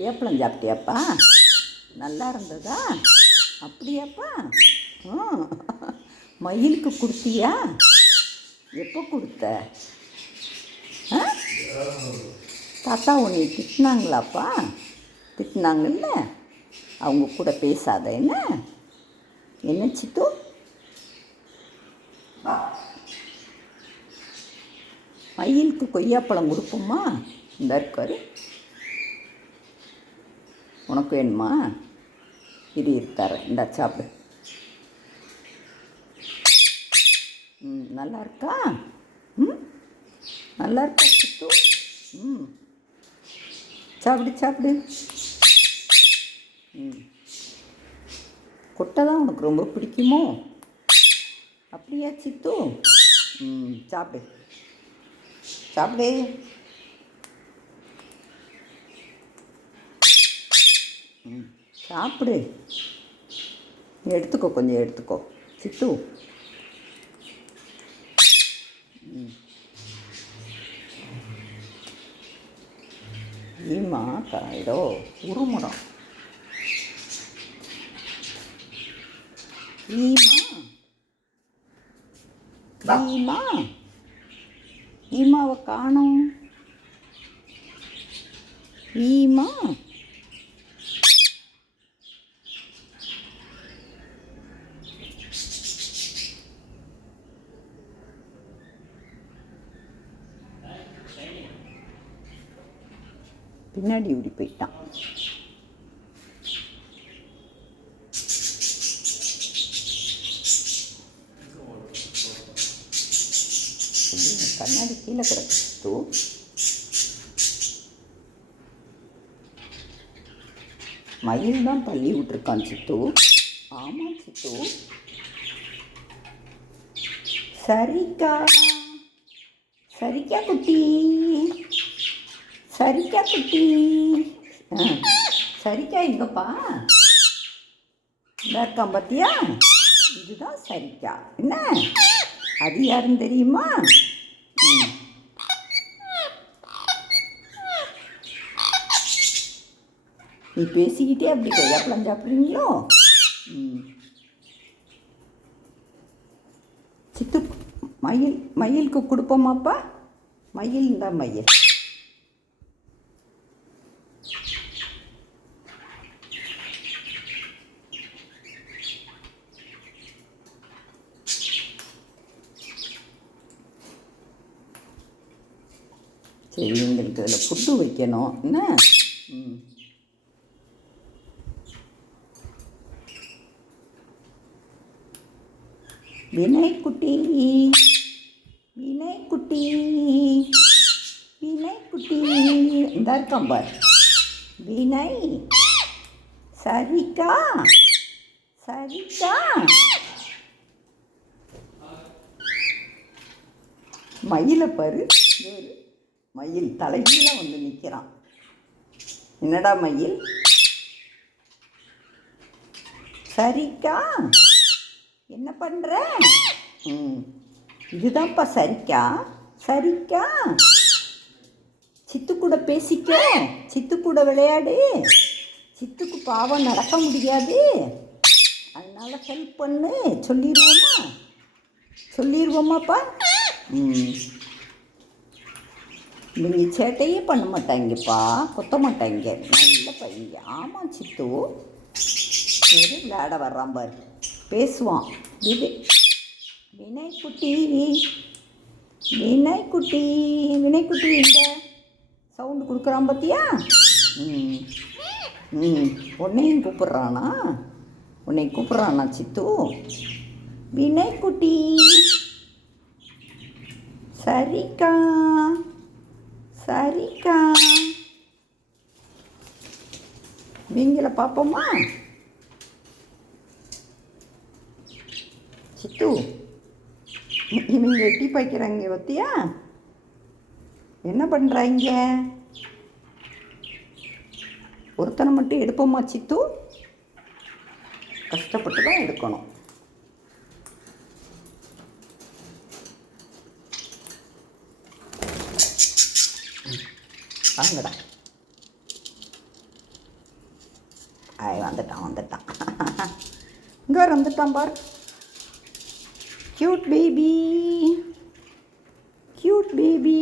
கொய்யாப்பழம் சாப்பிட்டியாப்பா? நல்லா இருந்ததா? அப்படியாப்பா? ம். மயிலுக்கு கொடுத்தியா? எப்போ கொடுத்த? ஆ? தாத்தா உன்னை திட்டினாங்களாப்பா? திட்டினாங்கல்ல? அவங்க கூட பேசாத என்ன? என்ன சித்து? மயிலுக்கு கொய்யாப்பழம் கொடுப்போம்மா? இந்த இருக்காரு. உனக்கு வேணுமா? இது இருக்காரு. இந்தா சாப்பிடு. நல்லா இருக்கா? ம், நல்லா இருக்கா சித்து? ம், சாப்பிடு சாப்பிடு. கொட்டை தான் உனக்கு ரொம்ப பிடிக்குமோ? அப்படியா சித்து? சாப்பிடு சாப்பிடு. சாப்பிடு. எடுத்துக்கோ, கொஞ்சம் எடுத்துக்கோ சித்து. ஈமா ஏதோ உருமுறம். ஈமா ஈமாவை காணோம். ஈமா பின்னாடி ஓடி போயிட்டான். கண்ணாடி கீழே கிடக்கு சித்து. மயில் தான் பள்ளி விட்டுருக்கான் சித்து. ஆமாம் சித்து. சரிக்கா சரிக்கா குட்டி, சரிக்கா குட்டி. சரிக்கா எங்கப்பா? இந்த இருக்கான் பார்த்தியா? இதுதான் சரிக்கா. என்ன அது யாருன்னு தெரியுமா? நீ பேசிக்கிட்டே அப்படி கொய்யாப்பழம் சாப்பிட்றீங்களோ? சித்து மயிலுக்கு கொடுப்போமாப்பா? மயில் தான் மயில். சரி, எங்களுக்கு அதில் ஃபுட்டு வைக்கணும் என்ன? வினய்குட்டி, வினய்குட்டி, வினய்குட்டி. இந்த இருக்கான் பார். வினய். சரிக்கா சரிக்கா. மயிலை பாரு. மயில் தலைகீழ வந்து நிற்கிறான். என்னடா மயில்? சரிக்கா என்ன பண்ணுற? இதுதான்ப்பா சரிக்கா. சரிக்கா சித்து கூட பேசிக்க, சித்து கூட விளையாடு. சித்துக்கு பாவம் நடக்க முடியாது, அதனால ஹெல்ப் பண்ணு. சொல்லிடுவோமா? சொல்லிடுவோமாப்பா? இவங்க சேட்டையே பண்ண மாட்டாங்கப்பா, கொத்த மாட்டாங்க, நல்ல பையங்க. ஆமாம் சித்து. சரி, விளையாட வர்றான் பாரு, பேசுவான். வினய்குட்டி, வினய்குட்டி, வினய்குட்டி எங்க சவுண்டு கொடுக்குறான் பார்த்தியா? உன்னையும் கூப்பிட்றானா? உன்னை கூப்பிட்றானா சித்து? வினய்குட்டி. சரிக்கா சரிக்கா. நீங்களை பார்ப்போமா? சித்து, இவங்க எட்டி பாய்க்கிறாங்க பத்தியா? என்ன பண்ணுறாங்க? ஒருத்தனை மட்டும் எடுப்போமா சித்து? கஷ்டப்பட்டு தான் எடுக்கணும். வாங்கடா. வந்துட்டான் இங்கே வந்துட்டான் பார். Cute baby.